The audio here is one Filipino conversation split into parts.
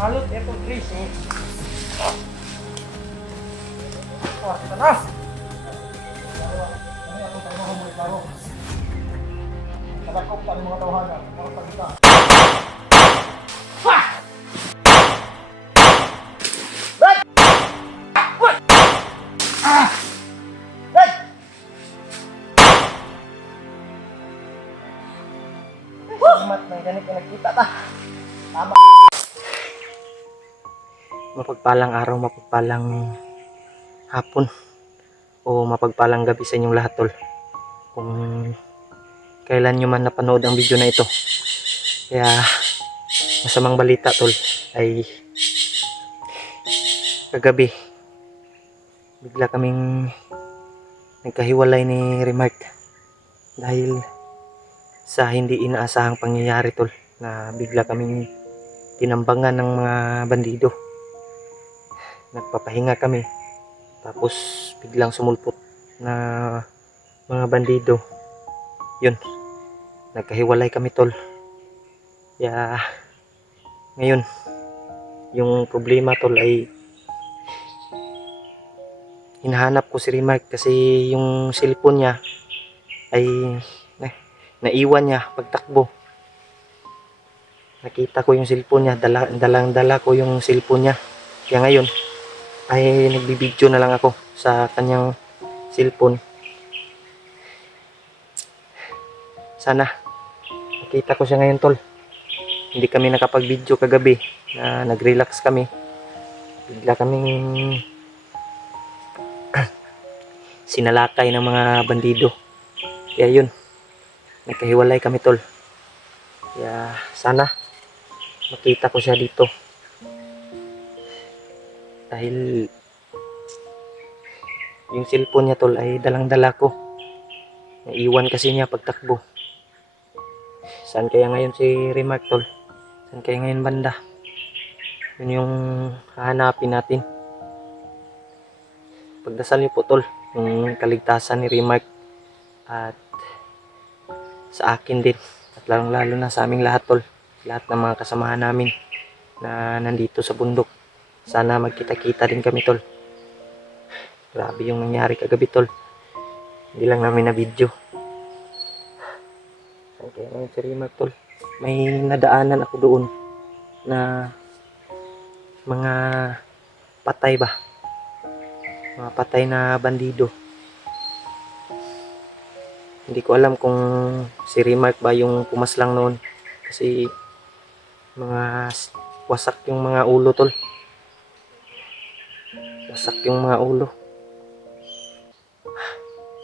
Halot ito, Chris, eh. Oh, ito na. Ano yung tanong mo ito? Nakakop pa ng mga tawahan. Mga pagkita. Ha! Red! What? Ah! Red! Salamat ng ganit na nagkita ta. Tama. Mapagpalang araw, mapagpalang hapon o mapagpalang gabi sa inyong lahat, tol. Kung kailan nyo man napanood ang video na ito. Kaya masamang balita, tol, ay kagabi bigla kaming nagkahiwalay ni Remark dahil sa hindi inaasahang pangyayari, tol, na bigla kaming tinambangan ng mga bandido. Nagpapahinga kami tapos biglang sumulpot na mga bandido. Yun, nagkahiwalay kami, tol. Kaya ngayon yung problema, tol, ay hinahanap ko si Remark kasi yung cellphone niya ay naiwan niya pagtakbo. Nakita ko yung cellphone niya, dalang-dala ko yung cellphone niya. Kaya ngayon ay nagbibideo na lang ako sa kanyang cellphone. Sana makita ko siya ngayon, tol. Hindi kami nakapag-video kagabi na nag-relax kami. Bigla kaming sinalakay ng mga bandido. Kaya yun, nagkahiwalay kami, tol. Kaya sana makita ko siya dito. Dahil yung cellphone niya, tol, ay dalang-dala ko. Naiwan kasi niya pagtakbo. Saan kaya ngayon si Remark, tol? Saan kaya ngayon banda? Yun yung hahanapin natin. Pagdasal niyo po, tol, yung kaligtasan ni Remark at sa akin din. At lalong-lalo na sa aming lahat, tol. Lahat ng mga kasamahan namin na nandito sa bundok. Sana magkita-kita din kami, tol. Grabe yung nangyari kagabi, tol. Hindi lang namin na video. Okay, ngayon si Remark, tol. May nadaanan ako doon na mga patay ba? Mga patay na bandido. Hindi ko alam kung si Remark ba yung pumaslang noon. Kasi mga wasak yung mga ulo, tol. Wasak yung mga ulo.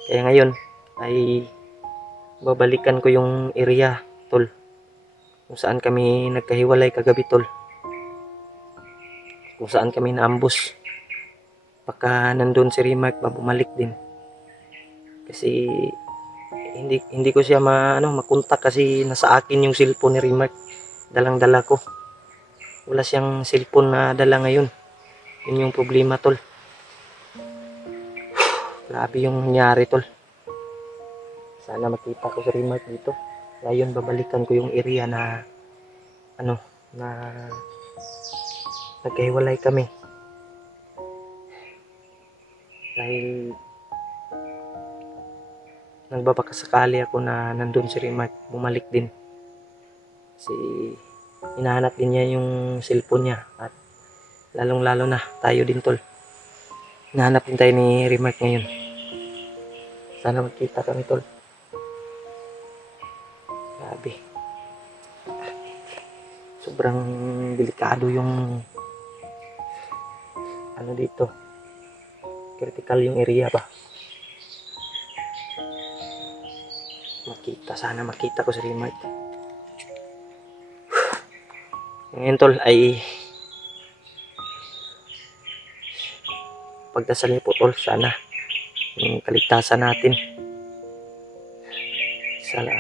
Kaya ngayon ay babalikan ko yung area, tol, kung saan kami nagkahiwalay kagabi, tol. Kung saan kami naambus. Baka nandun si Remark ba, bumalik din. Kasi hindi ko siya makontak kasi nasa akin yung cellphone ni Remark. Dalang-dala ko. Wala siyang cellphone na dala ngayon. Yun yung problema, tol. Grabe yung nangyari, tol. Sana makita ko si Remark dito. Kaya yun, babalikan ko yung area na na nagkahiwalay kami. Dahil nagbabakasakali ako na nandun si Remark, bumalik din. Kasi hinahanap din niya yung cellphone niya. At lalong-lalo na tayo din, tol. Hinahanap din tayo ni Remark ngayon. Sana magkita kami, tol. Grabe. Sobrang delikado yung dito. Critical yung area ba. Sana makita ko si Remark. Ngayon, tol, ay pagdasal niyo po, tol, sana yung kaligtasan natin. Sana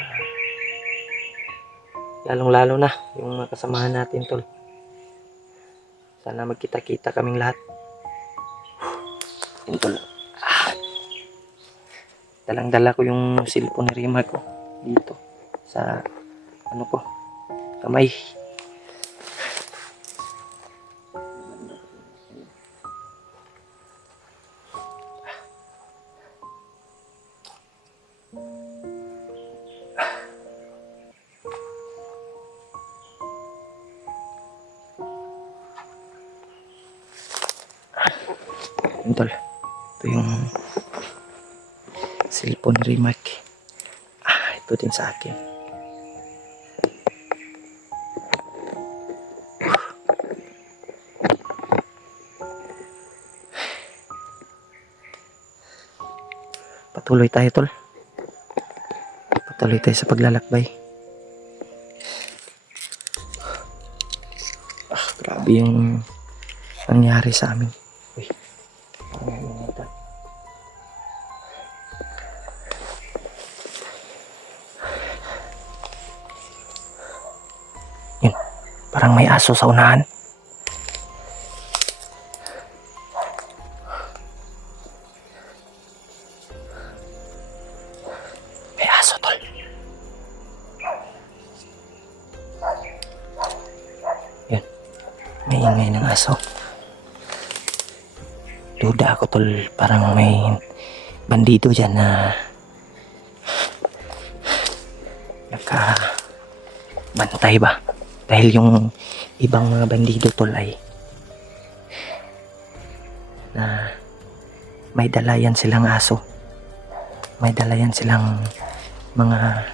lalong-lalo na yung mga kasamahan natin, tol. Sana magkita-kita kaming lahat. Yun, tol. Dalang-dala ko yung cellphone ni Remark ko dito sa kamay. Yun, tol. Ito yung cellphone ni Rimark. Ito din sa akin. Patuloy tayo, tol. Patuloy tayo sa paglalakbay. Grabe yung nangyari sa amin. Uy, parang may mga tol. Yun, parang may aso sa unahan. May aso, tol. Yun, may ingay ng aso. Duda ako, tol, parang may bandido dyan na nakabantay ba? Dahil yung ibang mga bandido, tol, ay na may dalayan silang aso. May dalayan silang mga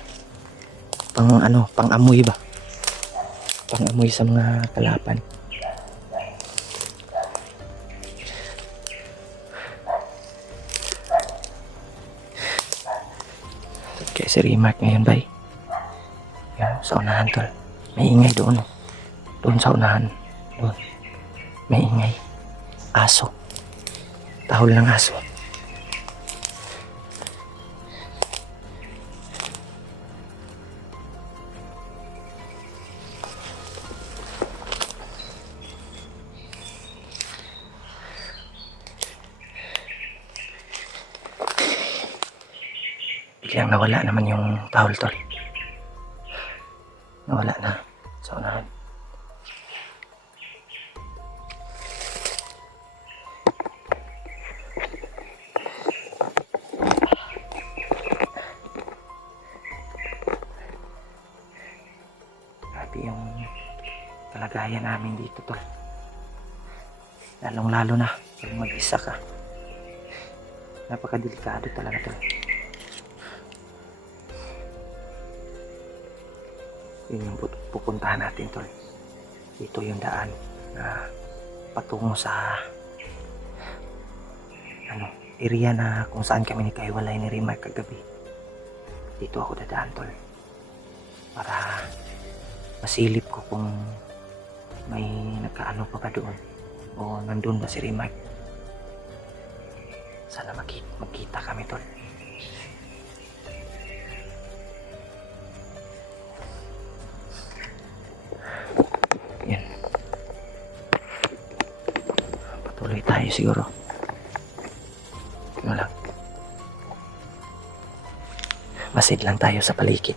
pang-amoy ba? Pang-amoy sa mga kalapan. Kaya si Rimark ngayon, bay. Yan, sa unahan, tol. May ingay doon. Doon sa unahan. Doon. May ingay. Aso. Tahol ng aso. Biglang nawala naman yung tahol, tol. Nawala na sa unahan. Grabe yung kalagayan namin dito, tol. Lalong-lalo na kung mag-isa ka. Napakadelikado talaga, tol. Yun yung pupuntahan natin, tol. Dito yung daan na patungo sa area na kung saan kami nagkahiwalay ni Rimark kagabi. Dito ako dadaan, tol, para masilip ko kung may nagkaano pa ba doon o nandun ba si Rimark. Sana magkita kami, tol. Yan. Patuloy tayo siguro. Ano lang. Masid lang tayo sa paligid.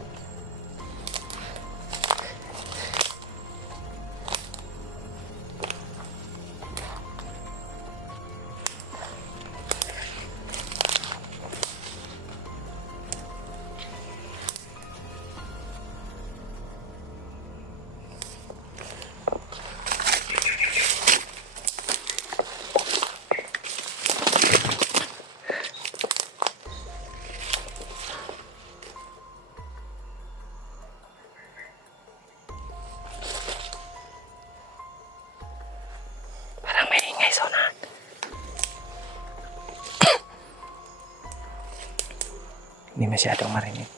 Hindi masyadong marinig.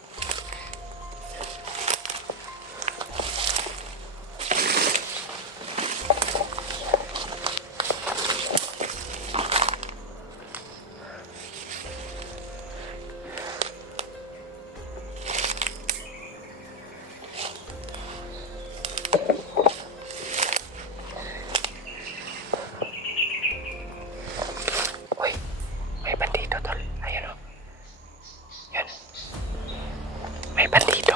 Uy, may bandito, tol. Ayun o. Yun. May bandito.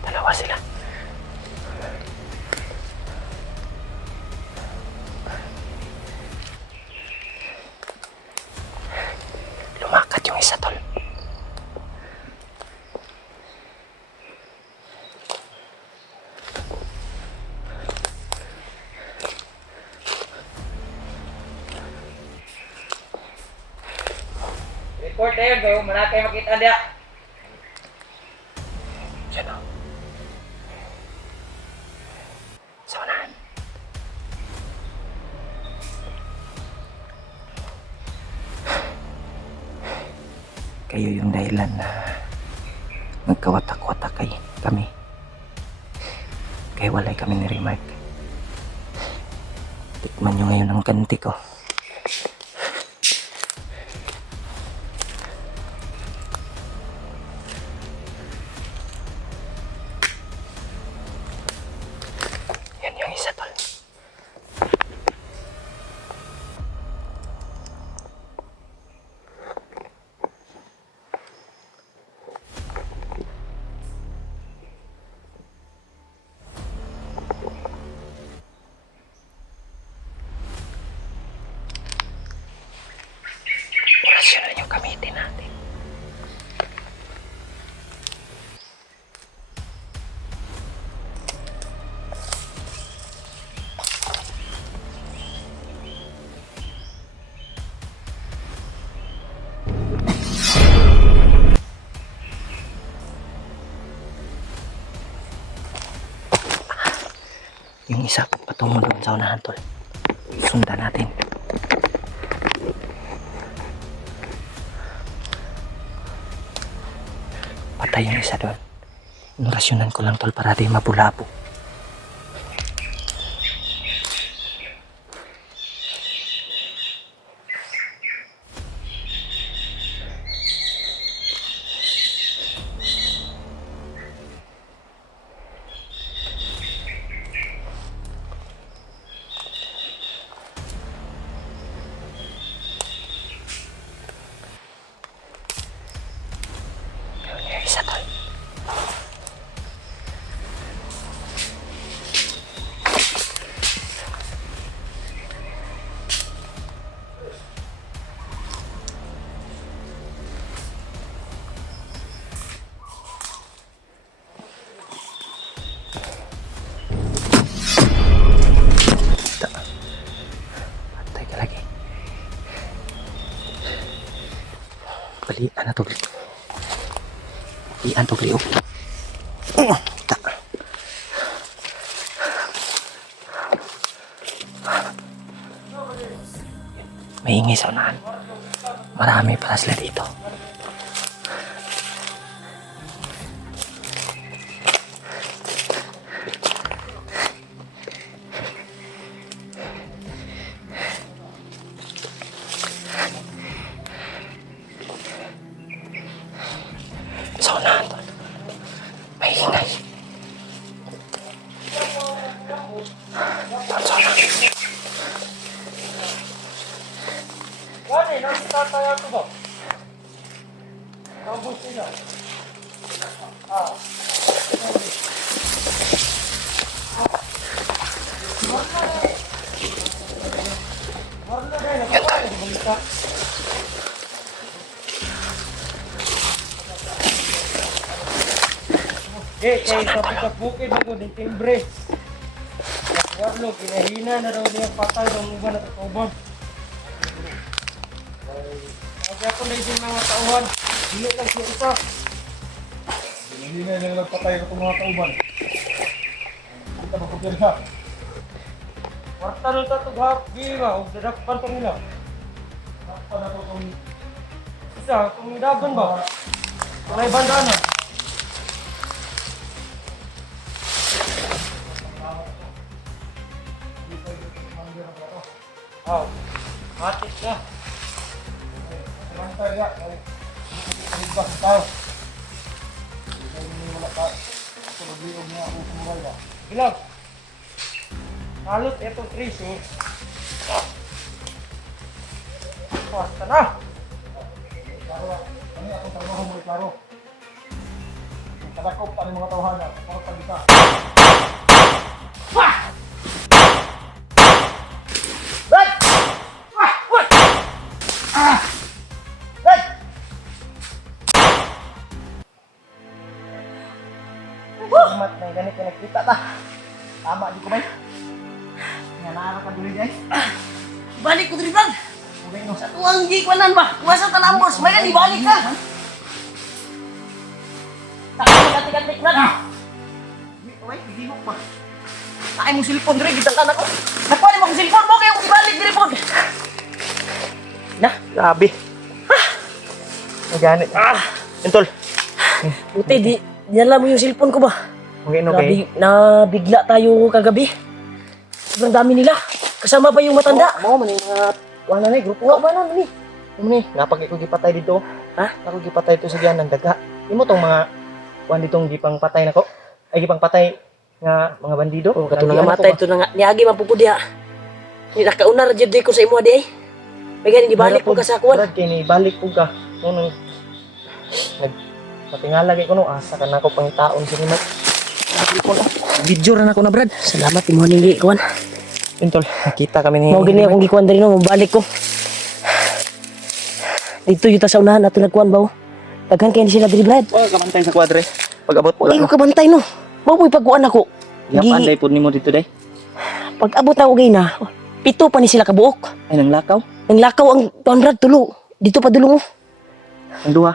Dalawa sila. Lumakat yung isa, tol. Report na yun, bayo. Wala kayo makita niya. Diyan o. Sa unahan. Kayo yung dahilan na magkawatak-watak kami. Kaya walay kami ni Remark. Tikman nyo ngayon ang ganti ko. Yan yung isa, tol. Rasyonal yung gamitin natin. Yung isa patungo doon sa unahan, tol. Sundan natin. Patay yung isa doon. Rasyonan ko lang, tol, para di mabulabo. Yun yung isa, tol. Patay ka lagi. Balian na to. Balian to, Leo. May ingay sa unahan. Marami pala sila dito. Sa unahan, tol. May ingay. Tol, sa unahan. Gani, nakita tayo ito ba? Kampus nila. Yan, tol. Kaya sa bukid ako ng timbre. Warlo, kinahina na daw niya patay ng iba na kakauban. Kasi ako na yung mga tauhan, hindi lang siya isa. Hindi na lang nagpatay ko itong mga kauban. Kita ba kupirsa? Warta nung tatugharap, giwa, o dadakpan pa nila. Nakpa na ito itong Isa, kung dagan ba? Kulay bandana. Oh, matik na. mantay ya. Ay ba sa tao? Hindi wala pa. Ito nagliog niya ako sa mobile ba? Bilang. Halot itong triso. Basta na. Kani akong trabaho mo klaro. Kadakop ang mga tawhana, para pagita. Salamat na ganit na nakita ta. Tama di ko ba? Nga nakakaduli guys. Balik ko diri Brad. Okay no. Sa tuwang gikwanan ba? Kuwasa tanambos, may kan ibalik ka. Takot mo katik-katik Brad. Okay, hindi mo pa. Ay mo silpon diri gitang kanak ko. Nakuha mo akong silpon mo kaya akong ibalik diri pod. Na, grabe. Naganit. Entol. Buti di dinala mo yung silpon ko ba? Okay no kay. Nabigla tayo kagabi. Sobrang dami nila. Kasama pa yung matanda. Mo man yung mga wala na grupo nga ba nun ni. Ni, napag iko gipatay dito. Ha? Ako gipatay to sa diyan ng daga. Imo tong mga kuan ditong gipang patay nako. Ay gipang patay nga mga bandido. Oh, kato Lagi nga ano matay ko ba? to na niagi man pupud diha. Ni nakaunar jud ko sa imo di ay. May gani ibalik ko ka sa kuan. Brad, kay ni balik po ka. Nung matingala kay kuno asa ka nako pangitaon sa nimat. Video ra na ko na Brad. Salamat imo ning kuan. Entol, nakita kami ni. Mao gini akong gikuan diri no, mabalik ko. Dito yuta sa unahan ato nagkuan ba? Daghan kay sila diri Brad. Oh, kamantay sa kwadre. Pag abot Wala wala. ko kabantay no. Mao po'y pagkuan ako. Yapan day pud nimo dito day. Pag abot na ko na, pito pa ni sila kabuok. Ay nang lakaw, Ang lakaw ang tuan Brad tulo. Dito pa dulong mo. ang duha.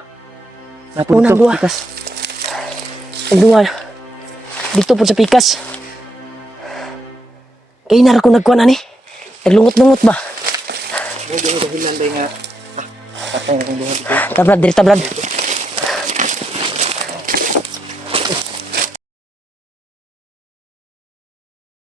Napud Unang to, duha. tikas. Ang duwa. Dito po sa pikas. Kaya na ko nagkuan ani. Naglungot-lungot ba? May dahilan day nga. Patay na kung duha dito. Ta Brad, diri ta Brad.